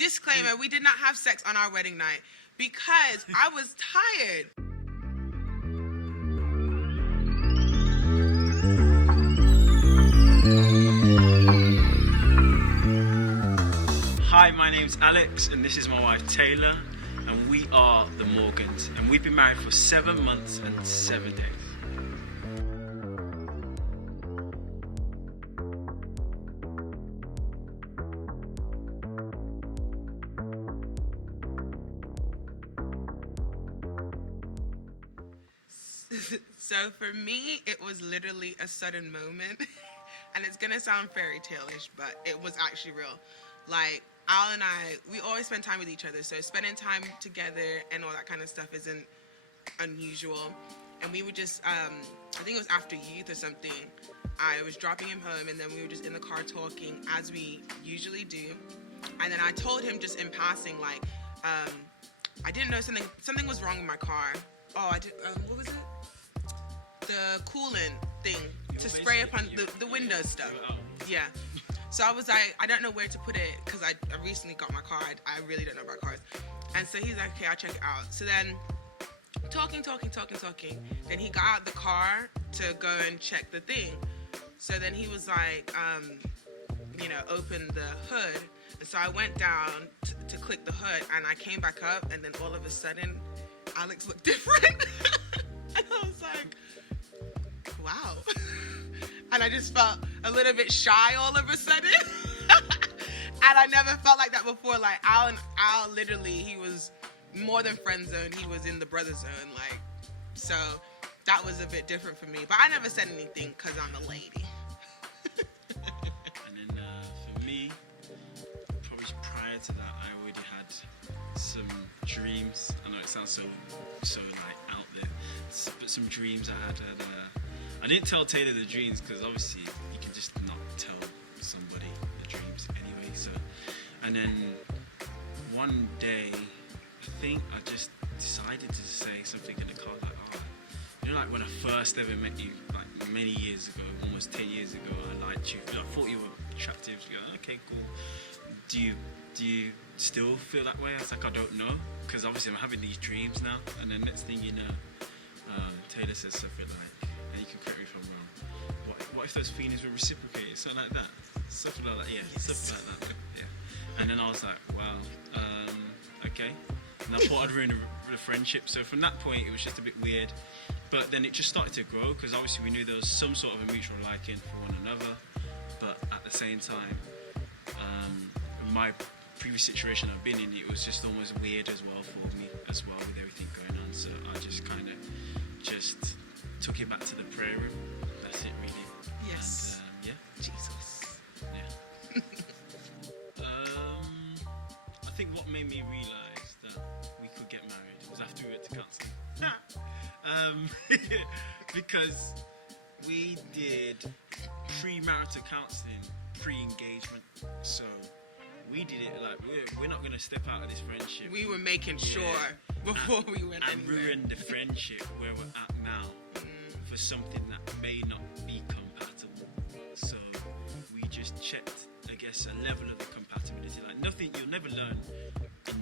Disclaimer, we did not have sex on our wedding night because I was tired. Hi, my name's Alex and this is my wife Taylor and we are the Morgans and we've been married for 7 months and 7 days. So for me, it was literally a sudden moment. And it's going to sound fairy tale-ish, but it was actually real. Like, Al and I, we always spend time with each other. So spending time together and all that kind of stuff isn't unusual. And we were just, I think it was after youth or something. I was dropping him home and then we were just in the car talking as we usually do. And then I told him just in passing, like, I didn't know something was wrong with my car. Oh, I did, what was it? The coolant thing to spray upon the windows stuff. Yeah. So I was like, I don't know where to put it because I recently got my car. I really don't know about cars. And so he's like, okay, I'll check it out. So then talking. Then he got out the car to go and check the thing. So then he was like, open the hood. And so I went down to click the hood and I came back up and then all of a sudden, Alex looked different. And I was like, wow. And I just felt a little bit shy all of a sudden. And I never felt like that before. Like Al literally, he was more than friend zone. He was in the brother zone. Like, so that was a bit different for me. But I never said anything because I'm a lady. And then for me, probably prior to that, I already had some dreams. I know it sounds so like out there, but some dreams I had. I didn't tell Taylor the dreams because obviously you can just not tell somebody the dreams anyway. So, and then one day, I think I just decided to say something in the car like, like when I first ever met you, like many years ago, almost 10 years ago, I liked you. I thought you were attractive. You go, okay, cool. Do you still feel that way? I was like, I don't know, because obviously I'm having these dreams now. And then next thing you know, Taylor says something like, and you can correct me if I'm wrong, what if those feelings were reciprocated? Something like that. Something like that, yeah. Yes. Something like that, yeah. And then I was like, wow, okay. And I thought I'd ruin the friendship. So from that point, it was just a bit weird. But then it just started to grow, because obviously we knew there was some sort of a mutual liking for one another. But at the same time, my previous situation I've been in, it was just almost weird as well for me as well with everything going on. So I just kind of just took it back to the prayer room. That's it, really. Yes. And, yeah. Jesus. Yeah. I think what made me realise that we could get married was after we went to counselling. Because we did pre-marital counselling, pre-engagement. So we did it like we're not going to step out of this friendship. We were making sure before we went and anywhere. ruin the friendship where we're at now for something that may not be compatible. So we just checked, I guess, a level of the compatibility. Like nothing, you'll never learn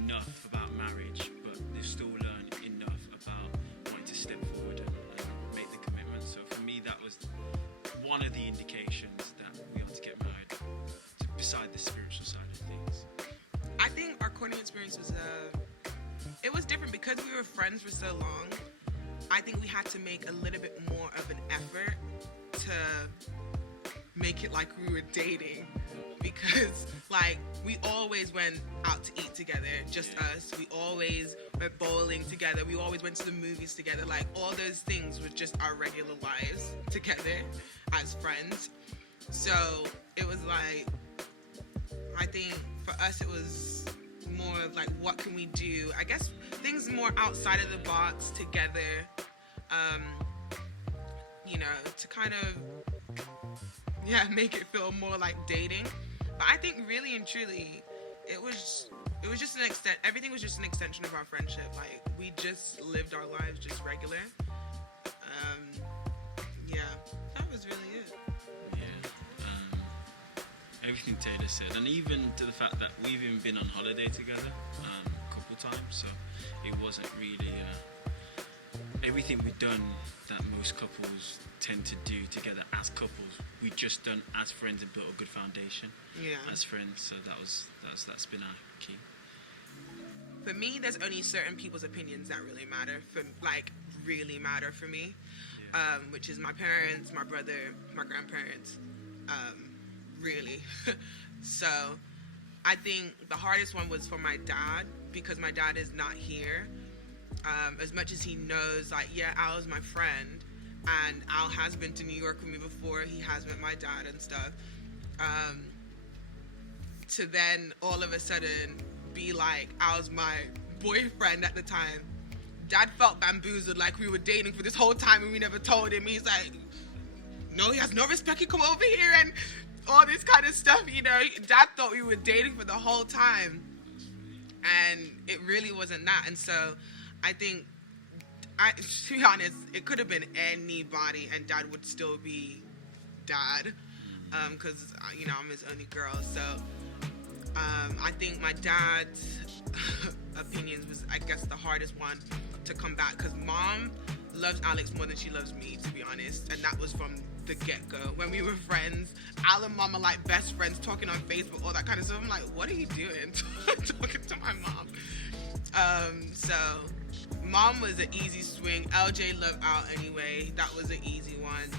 enough about marriage, but you'll still learn enough about wanting to step forward and make the commitment. So for me, that was one of the indications that we ought to get married, beside the spiritual side of things. I think our courting experience was it was different because we were friends for so long. I think we had to make a little bit more of an effort to make it like we were dating, because like we always went out to eat together, just us. We always went bowling together. We always went to the movies together. Like all those things were just our regular lives together as friends. So it was like, I think for us it was more of like, what can we do? I guess things more outside of the box together, to kind of, make it feel more like dating. But I think really and truly, it was just an extent. Everything was just an extension of our friendship. Like we just lived our lives just regular. That was really it. Yeah. everything Taylor said, and even to the fact that we've even been on holiday together a couple times, so it wasn't really everything we've done that most couples tend to do together as couples, we just done as friends and built a good foundation as friends. So that's been our key. For me, there's only certain people's opinions that really matter for me, which is my parents, my brother, my grandparents, really. So I think the hardest one was for my dad, because my dad is not here. As much as he knows, Al's my friend, and Al has been to New York with me before, he has met my dad and stuff, to then all of a sudden be like, Al's my boyfriend at the time. Dad felt bamboozled, like we were dating for this whole time and we never told him. He's like, no, he has no respect, he come over here and all this kind of stuff, Dad thought we were dating for the whole time, and it really wasn't that. And so I think, to be honest, it could have been anybody and Dad would still be Dad, because I'm his only girl. So I think my dad's opinions was, I guess, the hardest one to come back, because Mom loves Alex more than she loves me, to be honest, and that was from the get-go. When we were friends, Al and Mom are like best friends, talking on Facebook, all that kind of stuff. I'm like, what are you doing? Talking to my mom. So Mom was an easy swing. LJ loved Al anyway. That was an easy one.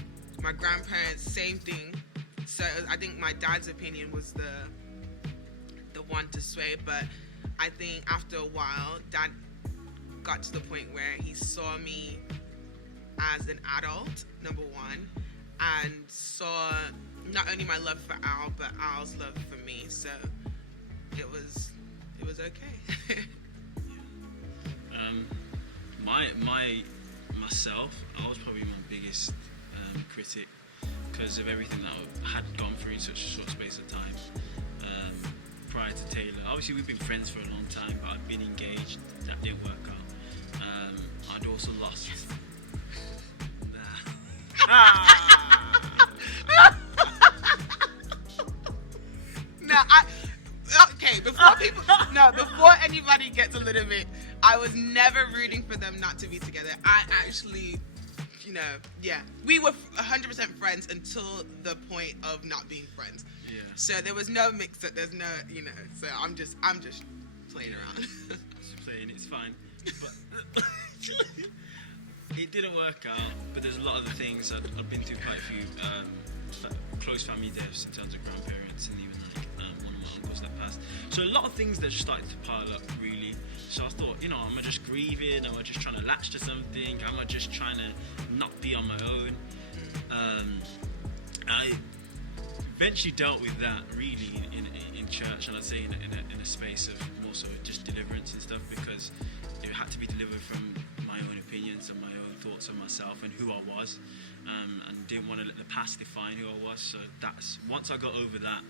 My grandparents, same thing. So I think my dad's opinion was the one to sway, but I think after a while, Dad got to the point where he saw me as an adult, number one, and saw not only my love for Al, but Al's love for me. So it was okay. Myself, I was probably my biggest critic because of everything that I had gone through in such a short space of time. Prior to Taylor, obviously we've been friends for a long time, but I'd been engaged. That didn't work out. I'd also lost. Before anybody gets a little bit, I was never rooting for them not to be together. I actually, we were 100% friends until the point of not being friends. Yeah. So there was no mix-up. There's no, So I'm just playing around. Just playing. It's fine. But it didn't work out. But there's a lot of the things I've been through quite a few close family deaths in terms of grandparents and even one of my uncles that passed. So a lot of things that just started to pile up, really. So I thought, am I just grieving? Am I just trying to latch to something? Am I just trying to not be on my own? I eventually dealt with that really in church, and I'd say in a space of more so just deliverance and stuff, because it had to be delivered from my own opinions and my own thoughts of myself and who I was, and didn't want to let the past define who I was. So that's, once I got over that,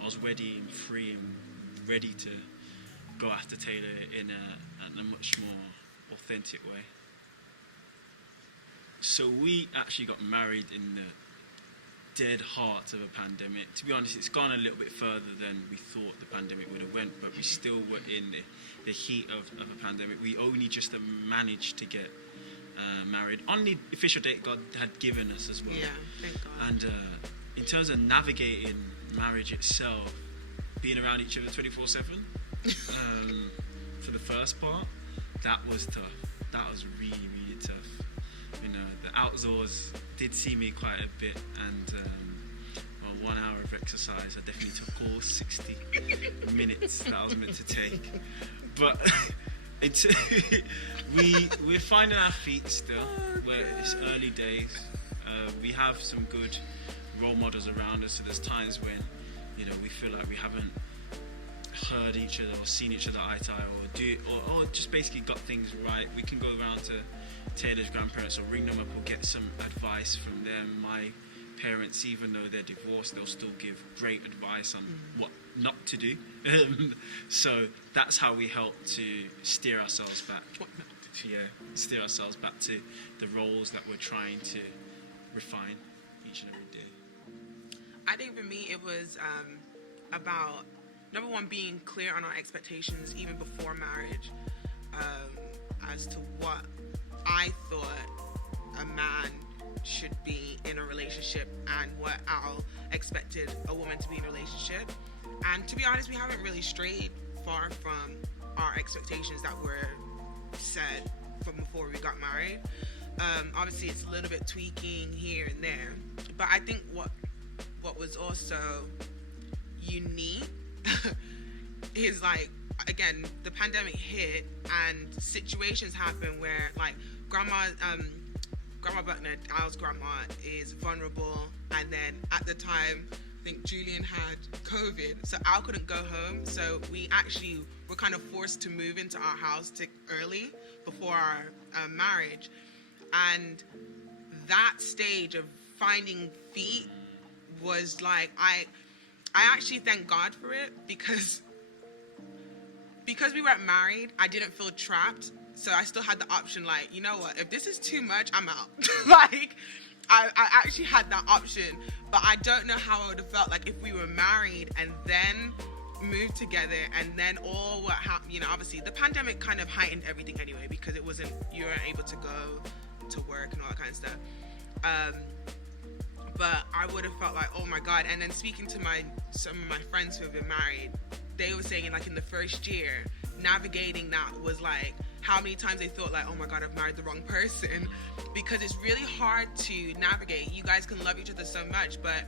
I was ready and free and ready to go after Taylor in a much more authentic way. So we actually got married in the dead heart of a pandemic. To be honest, it's gone a little bit further than we thought the pandemic would have went, but we still were in the heat of a pandemic. We only just managed to get married on the official date God had given us as well. Yeah, thank God. And in terms of navigating marriage itself, being around each other 24/7, for the first part, that was tough. That was really, really tough. The outdoors did see me quite a bit, and 1 hour of exercise, I definitely took all 60 minutes that I was meant to take. But we're finding our feet still. It's early days. We have some good role models around us, so there's times when we feel like we haven't heard each other or seen each other eye to eye, or just basically got things right. We can go around to Taylor's grandparents or ring them up or get some advice from them. My parents, even though they're divorced, they'll still give great advice on what not to do. So that's how we help to steer ourselves back. Steer ourselves back to the roles that we're trying to refine each and every day. I think for me it was about, number one, being clear on our expectations even before marriage, as to what I thought a man should be in a relationship and what Al expected a woman to be in a relationship. And to be honest, we haven't really strayed far from our expectations that were set from before we got married. Obviously, it's a little bit tweaking here and there, but I think what was also unique is, like, again, the pandemic hit and situations happen where, like, Grandma Buckner, Al's grandma, is vulnerable, and then at the time, I think Julian had COVID, so Al couldn't go home, so we actually were kind of forced to move into our house early before our marriage. And that stage of finding feet was like, I actually thank God for it, because we weren't married, I didn't feel trapped. So I still had the option, like, you know what, if this is too much, I'm out. Like, I actually had that option, but I don't know how I would have felt like if we were married and then moved together, and then all what happened, you know, obviously the pandemic kind of heightened everything anyway, because you weren't able to go to work and all that kind of stuff. But I would have felt like, oh my God. And then speaking to some of my friends who have been married, they were saying, like, in the first year, navigating that was like, how many times they thought, like, oh my God, I've married the wrong person, because it's really hard to navigate. You guys can love each other so much, but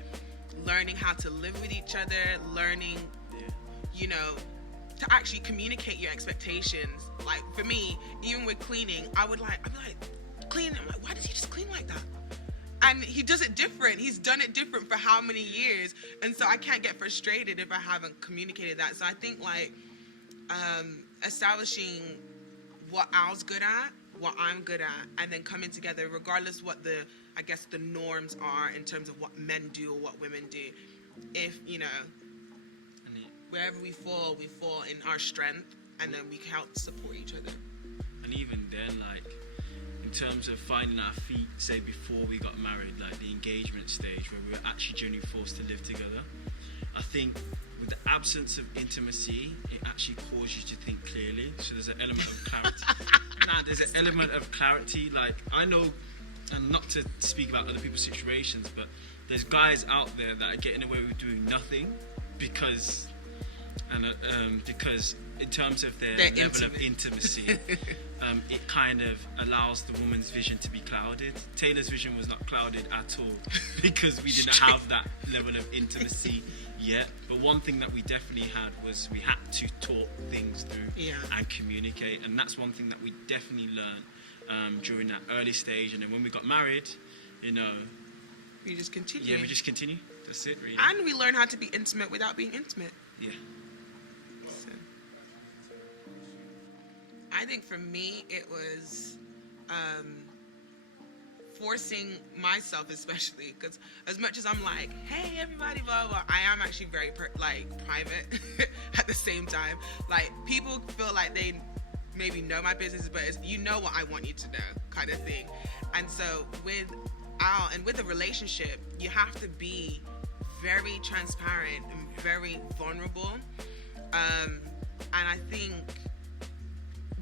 learning how to live with each other, learning, you know, to actually communicate your expectations. Like, for me, even with cleaning, I'd be like, clean. I'm like, why does he just clean like that? And he does it different. He's done it different for how many years? And so I can't get frustrated if I haven't communicated that. So I think, like, establishing what Al's good at, what I'm good at, and then coming together regardless what the norms are in terms of what men do or what women do. If, you know, wherever we fall in our strength, and then we can help support each other. And even then, like, in terms of finding our feet, say before we got married, like the engagement stage where we were actually genuinely forced to live together, I think with the absence of intimacy, it actually causes you to think clearly. So there's an element of clarity. There's an element of clarity. Like, I know, and not to speak about other people's situations, but there's guys out there that are getting away with doing nothing because in terms of their level of intimacy, it kind of allows the woman's vision to be clouded. Taylor's vision was not clouded at all because we didn't have that level of intimacy yet. But one thing that we definitely had was we had to talk things through and communicate, and that's one thing that we definitely learned during that early stage. And then when we got married, you know, we just continue. Yeah, we just continue. That's it, really. And we learn how to be intimate without being intimate. Yeah. So, I think for me, it was forcing myself, especially, because as much as I'm like, hey, everybody, blah, blah, I am actually very, private at the same time. Like, people feel like they maybe know my business, but it's, you know what I want you to know kind of thing. And so with Al and with a relationship, you have to be very transparent and very vulnerable. And I think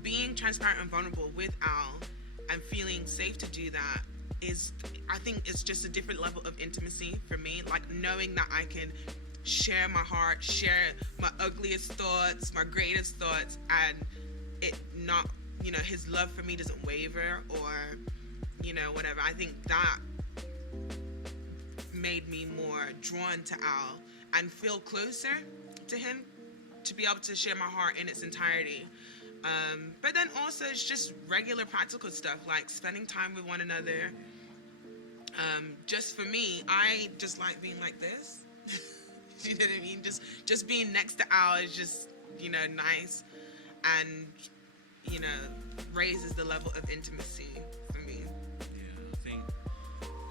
being transparent and vulnerable with Al and feeling safe to do that I think it's just a different level of intimacy for me. Like, knowing that I can share my heart, share my ugliest thoughts, my greatest thoughts, and it not, you know, his love for me doesn't waver or, you know, whatever. I think that made me more drawn to Al and feel closer to him, to be able to share my heart in its entirety. But then also it's just regular practical stuff like spending time with one another. Just for me, I just like being like this. You know what I mean? Just being next to Al is just, you know, nice, and, you know, raises the level of intimacy for me. Yeah, I think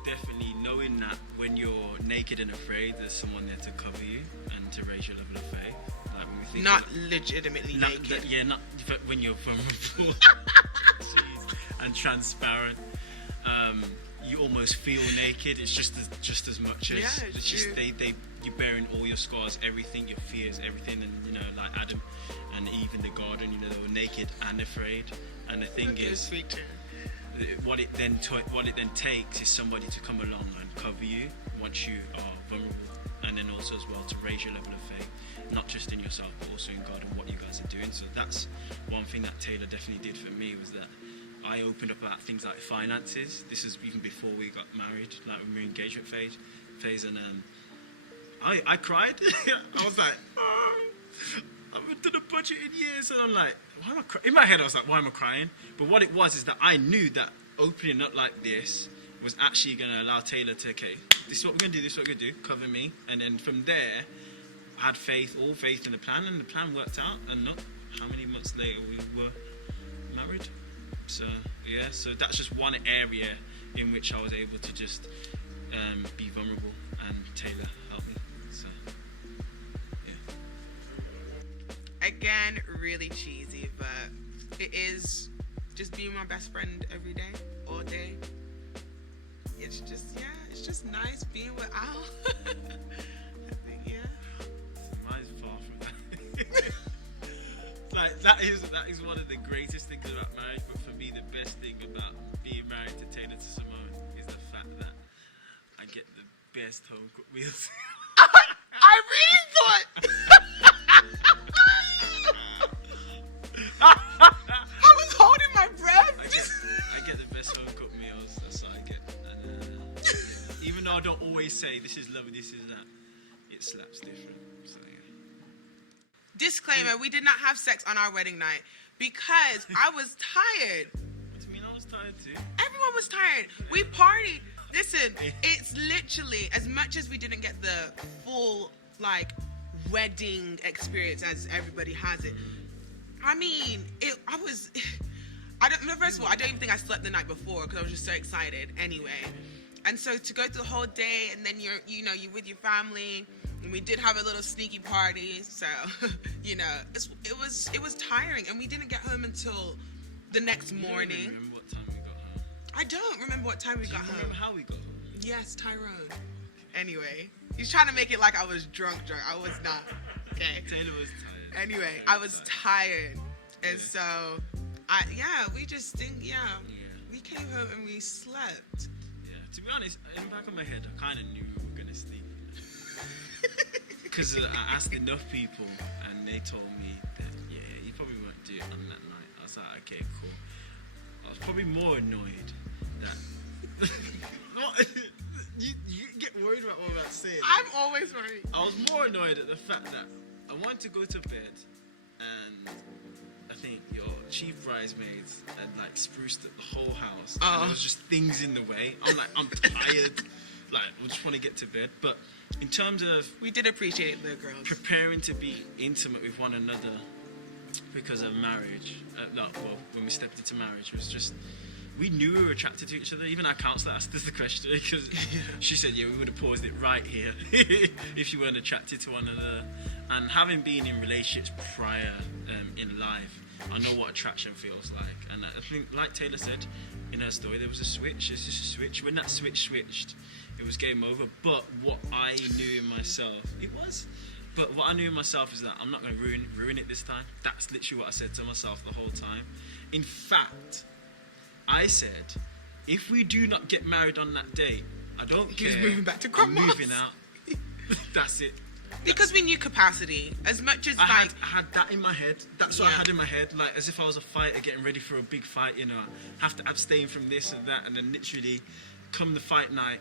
definitely knowing that when you're naked and afraid, there's someone there to cover you and to raise your level of faith. Like when we think not legitimately not, naked. Not when you're vulnerable and transparent. you almost feel naked. It's just as much as Yeah, it's just true. you're bearing all your scars, everything, your fears, everything, and you know, like Adam and Eve in the garden, you know, they were naked and afraid. And the thing Okay, is, sweet too. what it then takes is somebody to come along and cover you once you are vulnerable, and then also as well to raise your level of faith, not just in yourself but also in God and what you guys are doing. So that's one thing that Taylor definitely did for me, was that I opened up about things like finances. This is even before we got married, like when we were engagement phase, and I cried. I was like, I haven't done a budget in years, and I'm like, why am I crying? In my head, I was like, why am I crying? But what it was is that I knew that opening up like this was actually going to allow Taylor to, okay, this is what we're going to do, this is what we're going to do, cover me. And then from there, I had all faith in the plan, and the plan worked out. And look, how many months later we were married. So, yeah, so that's just one area in which I was able to just be vulnerable, and Taylor helped me. So, yeah. Again, really cheesy, but it is just being my best friend every day, all day. It's just nice being with Al. I think, yeah. Mine's far from that. Like that is one of the greatest things about marriage, but for me the best thing about being married to Taylor, to Simone, is the fact that I get the best home cooked meals. I really thought. I was holding my breath. I get the best home cooked meals. That's what I get. And even though I don't always say this is love, this is that, it slaps different. So yeah. Disclaimer: we did not have sex on our wedding night because I was tired. What do you mean I was tired too? Everyone was tired. We partied. Listen, it's literally, as much as we didn't get the full like wedding experience as everybody has it. I mean, first of all, I don't even think I slept the night before because I was just so excited anyway. And so to go through the whole day, and then you're with your family, and we did have a little sneaky party. So, it was tiring, and we didn't get home until the next morning. I don't remember what time we got home. I don't remember what time we got home. Remember how we got home? Yes, Tyrone. Anyway, he's trying to make it like I was drunk. I was not. Okay. Taylor was tired. Anyway, I was tired, and so we came home and we slept. Yeah, to be honest, in the back of my head, I kind of knew we were gonna sleep. Because I asked enough people, and they told me that you probably won't do it on that night. I was like, okay, cool. I was probably more annoyed that. What? You get worried about what I'm about to say. I'm always worried. I was more annoyed at the fact that I wanted to go to bed, and I think your chief bridesmaids had like spruced up the whole house. And there was just things in the way. I'm like, I'm tired. Like, I just want to get to bed. But in terms of We did appreciate the girls. preparing to be intimate with one another because of marriage, when we stepped into marriage, it was just, we knew we were attracted to each other. Even our counsellor asked us the question, because she said, we would have paused it right here if you weren't attracted to one another. And having been in relationships prior in life, I know what attraction feels like. And I think, like Taylor said in her story, there was a switch. There's just a switch. When that switch switched, it was game over. But what I knew in myself, But what I knew in myself is that I'm not going to ruin it this time. That's literally what I said to myself the whole time. In fact, I said, if we do not get married on that day, I don't care. He's moving back to I'm Grandma's. moving out. That's it. Because we knew capacity. As much as I had that in my head. That's what I Yeah. had in my head. Like, as if I was a fighter getting ready for a big fight, I have to abstain from this and that. And then literally, come the fight night,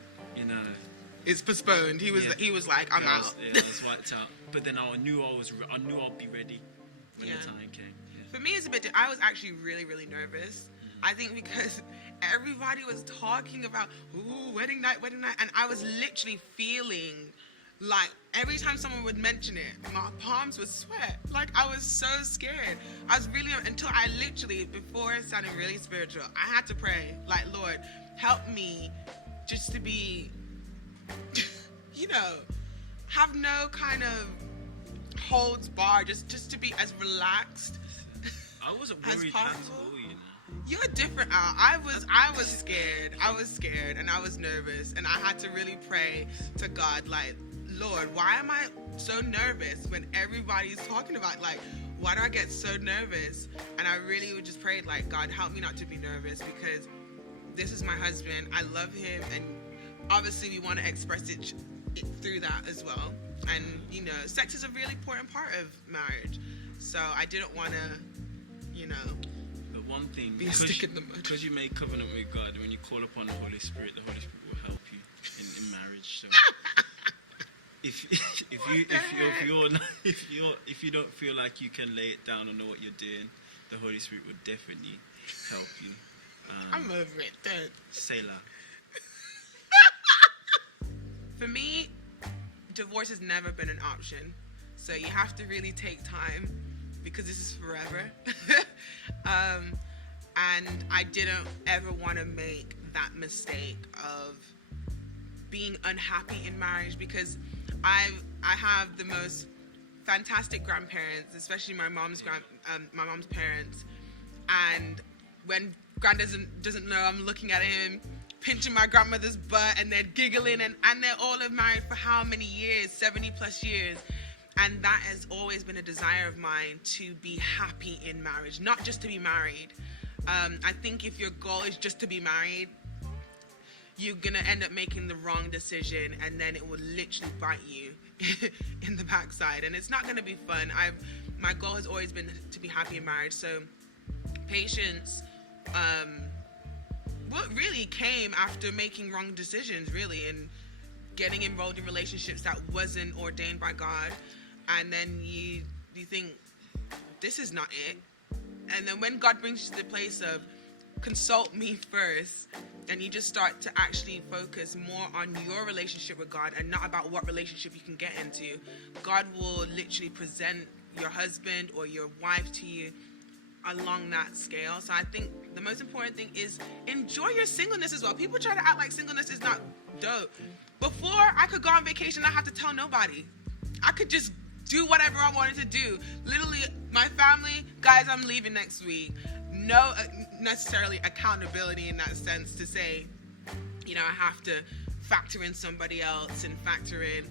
it's postponed. He was like, I'm out. I was wiped out. But then I knew I'd be ready when the time came. Yeah. For me, it's a bit. I was actually really, really nervous. I think because everybody was talking about wedding night, and I was literally feeling like every time someone would mention it, my palms would sweat. Like, I was so scared. I was really, until I literally, before sounding really spiritual, I had to pray, like, Lord, help me just to be, have no kind of holds barred, just to be as relaxed I wasn't as worried at possible. all, You're different, Al. I was scared. I was scared and I was nervous, and I had to really pray to God, like, Lord, why am I so nervous when everybody's talking about, like, why do I get so nervous? And I really would just pray, like, God, help me not to be nervous, because this is my husband. I love him, and obviously we want to express it through that as well. And, you know, sex is a really important part of marriage. So I didn't want to, you know, But one thing, be a stick in the mud. because you make covenant with God, when you call upon the Holy Spirit will help you in marriage. So if you don't feel like you can lay it down or know what you're doing, the Holy Spirit will definitely help you. I'm over it, don't. Sailor. For me, divorce has never been an option. So you have to really take time, because this is forever. And I didn't ever want to make that mistake of being unhappy in marriage, because I have the most fantastic grandparents, especially my mom's parents. And when Grand doesn't know, I'm looking at him pinching my grandmother's butt, and they're giggling, and they're all have married for how many years? 70 plus years. And that has always been a desire of mine, to be happy in marriage, not just to be married. I think if your goal is just to be married, you're gonna end up making the wrong decision, and then it will literally bite you in the backside, and it's not gonna be fun. My goal has always been to be happy in marriage. So patience, what really came after making wrong decisions, really, and getting involved in relationships that wasn't ordained by God. And then you think, this is not it. And then when God brings you to the place of consult me first, and you just start to actually focus more on your relationship with God and not about what relationship you can get into, God will literally present your husband or your wife to you along that scale. So I think the most important thing is enjoy your singleness as well. People try to act like singleness is not dope. Before I could go on vacation, I had to tell nobody. I could just do whatever I wanted to do. Literally, my family, guys, I'm leaving next week. No necessarily accountability in that sense to say, you know, I have to factor in somebody else and factor in,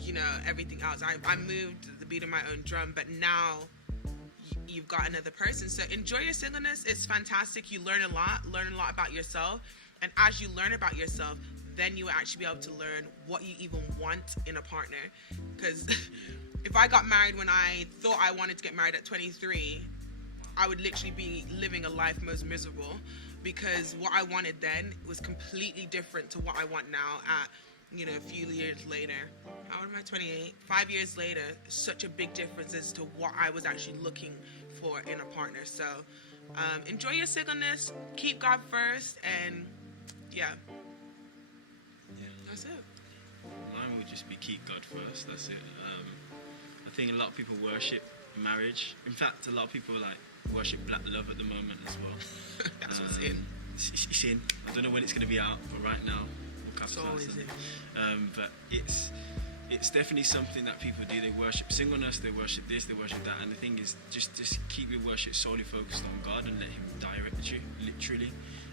you know, everything else. I moved to the beat of my own drum, but now you've got another person. So enjoy your singleness. It's fantastic. You learn a lot about yourself. And as you learn about yourself, then you will actually be able to learn what you even want in a partner. Because if I got married when I thought I wanted to get married at 23, I would literally be living a life most miserable, because what I wanted then was completely different to what I want now at, you know, a few years later. How old am I? 28. 5 years later, such a big difference as to what I was actually looking for in a partner. So enjoy your singleness, keep God first, and yeah. That's it. Mine would just be keep God first. That's it. I think a lot of people worship marriage. In fact, a lot of people worship black love at the moment as well. That's what's in. It's in. I don't know when it's going to be out, but right now, It's always in. But it's definitely something that people do. They worship singleness, they worship this, they worship that, and the thing is, just keep your worship solely focused on God and let Him direct you, literally,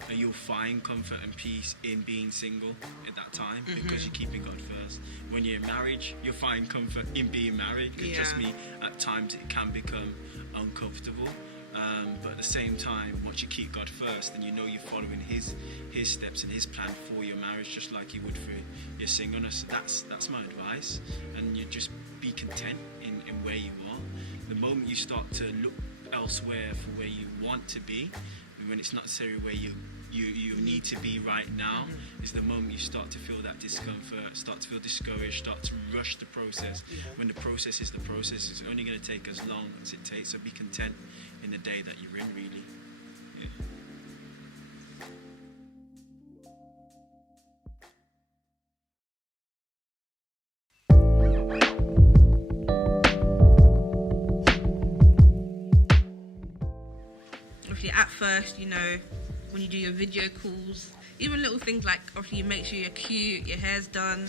and you'll find comfort and peace in being single at that time, because you're keeping God first. When you're in marriage, you'll find comfort in being married, because trust me, at times it can become uncomfortable. But at the same time, once you keep God first, then you know you're following His steps and His plan for your marriage, just like you would for your singleness. That's my advice, and you just be content in where you are. The moment you start to look elsewhere for where you want to be, when it's not necessarily where you need to be right now, is the moment you start to feel that discomfort, start to feel discouraged, start to rush the process. When the process is the process, it's only going to take as long as it takes. So be content in the day that you're in, really. Yeah. Obviously, at first, you know, when you do your video calls, even little things like, obviously, you make sure you're cute, your hair's done,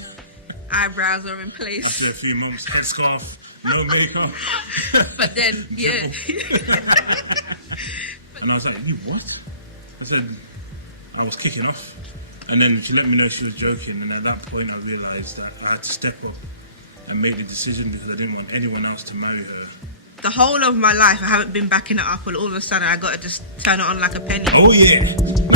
eyebrows are in place. After a few months, headscarf, no makeup. But then, yeah. And I was like, you what? I said I was kicking off. And then she let me know she was joking, and at that point I realised that I had to step up and make the decision because I didn't want anyone else to marry her. The whole of my life, I haven't been backing it up, and all of a sudden I got to just turn it on like a penny. Oh yeah!